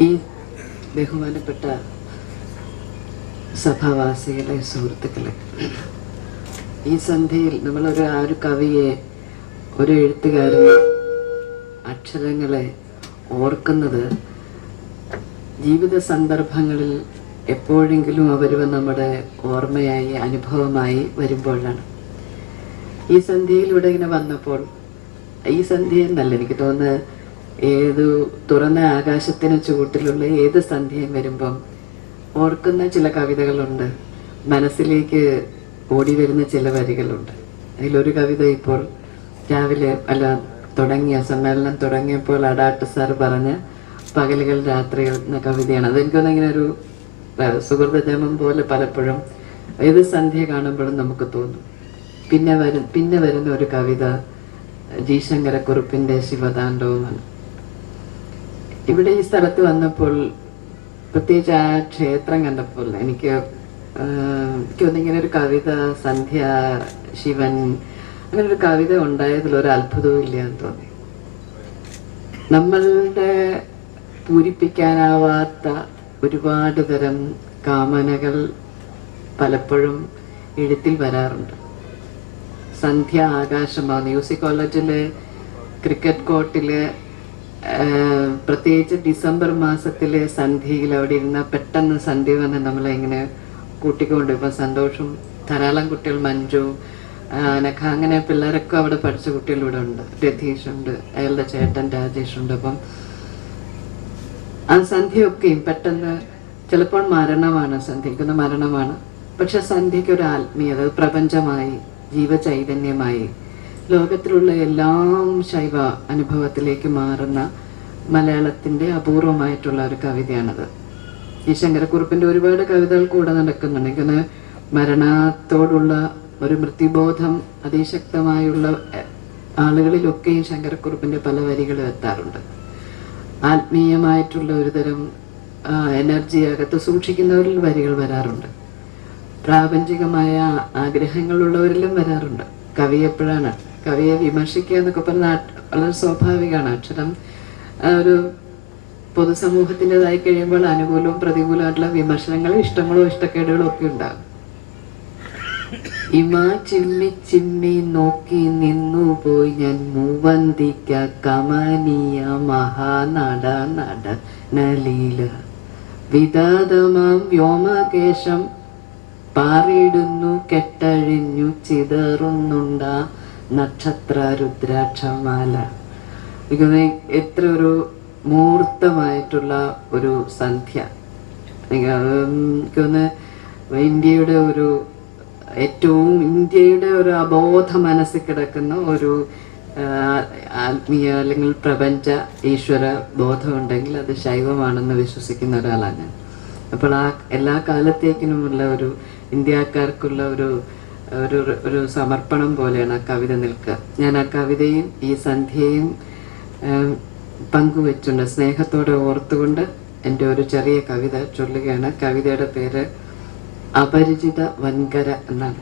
ഈ ബഹുമാനപ്പെട്ട സഭാവാസികളെ, സുഹൃത്തുക്കളെ, ഈ സന്ധ്യയിൽ നമ്മളൊരു ആ ഒരു കവിയെ, ഒരു എഴുത്തുകാരനെ, അക്ഷരങ്ങളെ ഓർക്കുന്നത് ജീവിത സന്ദർഭങ്ങളിൽ എപ്പോഴെങ്കിലും അവർ നമ്മുടെ ഓർമ്മയായി, അനുഭവമായി വരുമ്പോഴാണ്. ഈ സന്ധ്യയിലൂടെ ഇങ്ങനെ വന്നപ്പോൾ, ഈ സന്ധ്യ എന്നല്ല, എനിക്ക് തോന്നുന്നത് ഏതു തുറന്ന ആകാശത്തിന് ചുവട്ടിലുള്ള ഏത് സന്ധ്യയും വരുമ്പം ഓർക്കുന്ന ചില കവിതകളുണ്ട്, മനസ്സിലേക്ക് ഓടി വരുന്ന ചില വരികളുണ്ട്. അതിലൊരു കവിത ഇപ്പോൾ രാവിലെ സമ്മേളനം തുടങ്ങിയപ്പോൾ അടാട്ട് സാർ പറഞ്ഞ പകലുകൾ രാത്രികൾ എന്ന കവിതയാണ്. അതെനിക്കൊന്നും ഇങ്ങനെ ഒരു സുഹൃതജമം പോലെ പലപ്പോഴും ഏത് സന്ധ്യ കാണുമ്പോഴും നമുക്ക് തോന്നും. പിന്നെ വരുന്ന ഒരു കവിത ജി ശങ്കരക്കുറുപ്പിന്റെ ശിവതാണ്ഡവമാണ്. ഇവിടെ ഈ സ്ഥലത്ത് വന്നപ്പോൾ, പ്രത്യേകിച്ച് ആ ക്ഷേത്രം കണ്ടപ്പോൾ എനിക്ക് തോന്നിങ്ങനെ ഒരു കവിത, സന്ധ്യ, ശിവൻ, അങ്ങനെ ഒരു കവിത ഉണ്ടായതിൽ ഒരു അത്ഭുതവും ഇല്ല എന്ന് തോന്നി. നമ്മളുടെ പൂരിപ്പിക്കാനാവാത്ത ഒരുപാട് തരം കാമനകൾ പലപ്പോഴും എഴുത്തിൽ വരാറുണ്ട്. സന്ധ്യ ആകാശമാണ്. മ്യൂസിക് കോളേജിലെ ക്രിക്കറ്റ് കോർട്ടിലെ പ്രത്യേകിച്ച് ഡിസംബർ മാസത്തിലെ സന്ധ്യയിൽ അവിടെ ഇരുന്ന പെട്ടെന്ന് സന്ധ്യ വന്ന് നമ്മളെ ഇങ്ങനെ കൂട്ടിക്കൊണ്ട്, ഇപ്പം സന്തോഷം, ധാരാളം കുട്ടികൾ, മഞ്ജു, അനഘ, അങ്ങനെ പിള്ളേരൊക്കെ അവിടെ പഠിച്ച കുട്ടികളിവിടെ ഉണ്ട്. രതീഷ് ഉണ്ട്, അയാളുടെ ചേട്ടൻ രാജേഷ് ഉണ്ട്. അപ്പം ആ സന്ധ്യയൊക്കെയും പെട്ടെന്ന് ചിലപ്പോൾ മരണമാണ്, സന്ധ്യയ്ക്കുന്ന മരണമാണ്. പക്ഷെ സന്ധ്യയ്ക്ക് ഒരു ആത്മീയത, പ്രപഞ്ചമായി, ജീവചൈതന്യമായി ലോകത്തിലുള്ള എല്ലാം ശൈവ അനുഭവത്തിലേക്ക് മാറുന്ന മലയാളത്തിന്റെ അപൂർവമായിട്ടുള്ള ഒരു കവിതയാണത്. ഈ ശങ്കരക്കുറുപ്പിന്റെ ഒരുപാട് കവിതകൾ കൂടെ നടക്കുന്നുണ്ട്. എനിക്കൊന്ന് മരണത്തോടുള്ള ഒരു മൃത്യുബോധം അതിശക്തമായുള്ള ആളുകളിലൊക്കെയും ശങ്കരക്കുറുപ്പിന്റെ പല വരികളും എത്താറുണ്ട്. ആത്മീയമായിട്ടുള്ള ഒരു തരം എനർജി അകത്ത് സൂക്ഷിക്കുന്നവരിൽ വരികൾ വരാറുണ്ട്. പ്രാപഞ്ചികമായ ആഗ്രഹങ്ങളുള്ളവരിലും വരാറുണ്ട്. കവി എപ്പോഴാണ് കവിയെ വിമർശിക്കുക എന്നൊക്കെ പറഞ്ഞാൽ വളരെ സ്വാഭാവികമാണ്. അക്ഷരം ഒരു പൊതുസമൂഹത്തിൻ്റെതായി കഴിയുമ്പോൾ അനുകൂലവും പ്രതികൂലമായിട്ടുള്ള വിമർശനങ്ങളും ഇഷ്ടങ്ങളോ ഇഷ്ടക്കേടുകളോ ഒക്കെ ഉണ്ടാകും. ചിമ്മി ചിമ്മി നോക്കി നിന്നു പോയി ഞാൻ മൂവന്തിക്ക കമനീയ മഹാനട നടനലീല വിദാതമാം വ്യോമകേശം പാറിയിടുന്നു കെട്ടഴിഞ്ഞു ചിതറുന്നുണ്ട നക്ഷത്ര രുദ്രാക്ഷമാല. എത്ര ഒരു മൂർത്തമായിട്ടുള്ള ഒരു സന്ധ്യ. എനിക്കൊന്ന് ഇന്ത്യയുടെ ഒരു അബോധ മനസ്സിൽ കിടക്കുന്ന ഒരു ആത്മീയ അല്ലെങ്കിൽ പ്രപഞ്ച ഈശ്വര ബോധമുണ്ടെങ്കിൽ അത് ശൈവമാണെന്ന് വിശ്വസിക്കുന്ന ഒരാളാണ് ഞാൻ. അപ്പോൾ ആ എല്ലാ കാലത്തേക്കിനുമുള്ള ഒരു ഇന്ത്യക്കാർക്കുള്ള ഒരു സമർപ്പണം പോലെയാണ് ആ കവിത നിൽക്കുക. ഞാൻ ആ കവിതയും ഈ സന്ധ്യയും പങ്കുവെച്ചുണ്ട്, സ്നേഹത്തോടെ ഓർത്തുകൊണ്ട് എൻ്റെ ഒരു ചെറിയ കവിത ചൊല്ലുകയാണ്. കവിതയുടെ പേര് അപരിചിത വൻകര എന്നാണ്.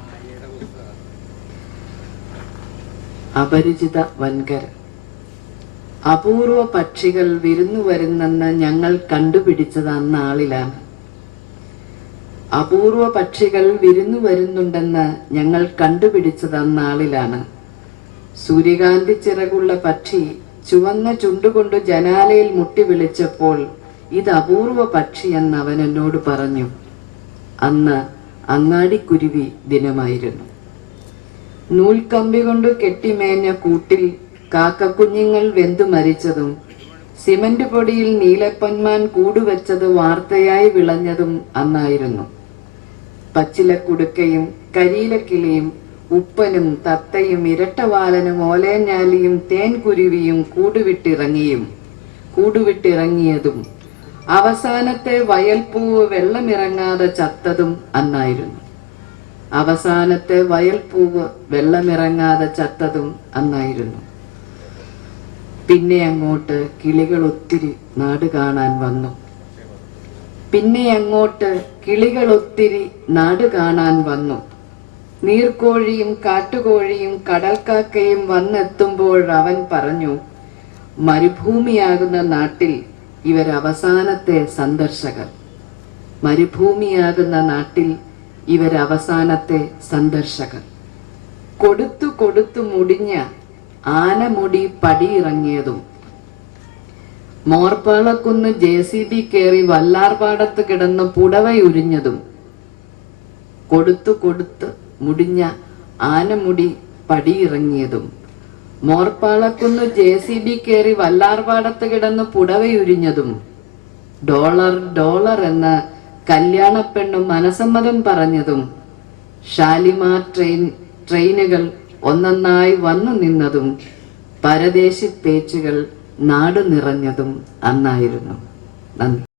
അപരിചിത വൻകര. അപൂർവ പക്ഷികൾ വിരുന്നു വരുന്നെന്ന് ഞങ്ങൾ കണ്ടുപിടിച്ചത് അന്നാളിലാണ്. അപൂർവ പക്ഷികൾ വിരുന്നു വരുന്നുണ്ടെന്ന് ഞങ്ങൾ കണ്ടുപിടിച്ചത് അന്നാളിലാണ്. സൂര്യകാന്തി ചിറകുള്ള പക്ഷി ചുവന്ന ചുണ്ടുകൊണ്ട് ജനാലയിൽ മുട്ടി വിളിച്ചപ്പോൾ ഇത് അപൂർവ പക്ഷി എന്ന് അവൻ എന്നോട് പറഞ്ഞു. അന്ന് അങ്ങാടിക്കുരുവി ദിനമായിരുന്നു. നൂൽക്കമ്പി കൊണ്ട് കെട്ടിമേഞ്ഞ കൂട്ടിൽ കാക്കക്കുഞ്ഞുങ്ങൾ വെന്തു മരിച്ചതും സിമന്റ് പൊടിയിൽ നീലപ്പൊന്മാൻ കൂടുവെച്ചത് വാർത്തയായി വിളഞ്ഞതും അന്നായിരുന്നു. പച്ചിലക്കുടുക്കയും കരിയിലക്കിളിയും ഉപ്പനും തത്തയും ഇരട്ടവാലനും ഓലേഞ്ഞാലിയും തേൻകുരുവിയും കൂടുവിട്ടിറങ്ങിയതും അവസാനത്തെ വയൽപ്പൂവ് വെള്ളമിറങ്ങാതെ ചത്തതും അന്നായിരുന്നു. അവസാനത്തെ വയൽപ്പൂവ് വെള്ളമിറങ്ങാതെ ചത്തതും അന്നായിരുന്നു. പിന്നെ അങ്ങോട്ട് കിളികൾ ഒത്തിരി നാട് കാണാൻ വന്നു. നീർക്കോഴിയും കാട്ടുകോഴിയും കടൽക്കാക്കയും വന്നെത്തുമ്പോൾ അവൻ പറഞ്ഞു, മരുഭൂമിയാകുന്ന നാട്ടിൽ ഇവരവസാനത്തെ സന്ദർശകർ. മരുഭൂമിയാകുന്ന നാട്ടിൽ ഇവരവസാനത്തെ സന്ദർശകർ. കൊടുത്തു കൊടുത്തു മുടിഞ്ഞ ആനമുടി പടിയിറങ്ങിയതും, മോർപ്പാളക്കുന്ന് JCB കയറി വല്ലാർപാടത്ത് കിടന്ന് പുടവയുരിഞ്ഞതും, കൊടുത്തു കൊടുത്ത് മുടിഞ്ഞ ആനമുടി പടിയിറങ്ങിയതും, മോർപ്പാളക്കുന്ന് JCB കയറി വല്ലാർപാടത്ത് കിടന്ന് പുടവയുരിഞ്ഞതും, ഡോളർ ഡോളർ എന്ന കല്യാണപ്പെണ്ണും മനസമ്മതം പറഞ്ഞതും, ഷാലിമാർ ട്രെയിനുകൾ ഒന്നൊന്നായി വന്നു നിന്നതും, പരദേശി പേച്ചുകൾ നാടു നിറഞ്ഞതും അന്നായിരുന്നു. നന്ദി.